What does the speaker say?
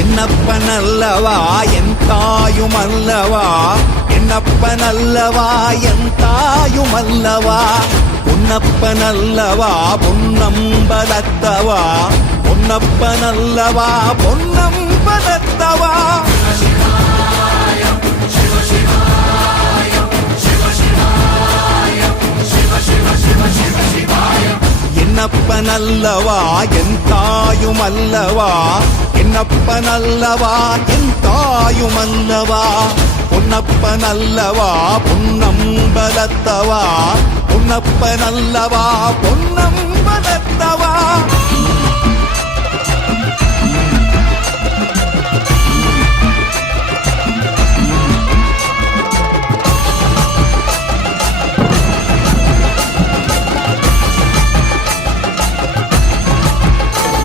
என்னப்பனல்லவா என் தாயுமல்லவா, என்னப்பனல்லவா என் தாயுமல்லவா, பொன்னப்பனல்லவா பொன்னம்பலத்தவா, பொன்னப்பனல்லவா பொன்னம்பலத்தவா. என்னப்பனல்லவா என் தாயுமல்லவா, என்னப்பனல்லவா என் தாயுமல்லவா, பொன்னப்பனல்லவா பொன்னம்பலத்தவா, பொன்னப்பனல்லவா பொன்னம்பலத்தவா.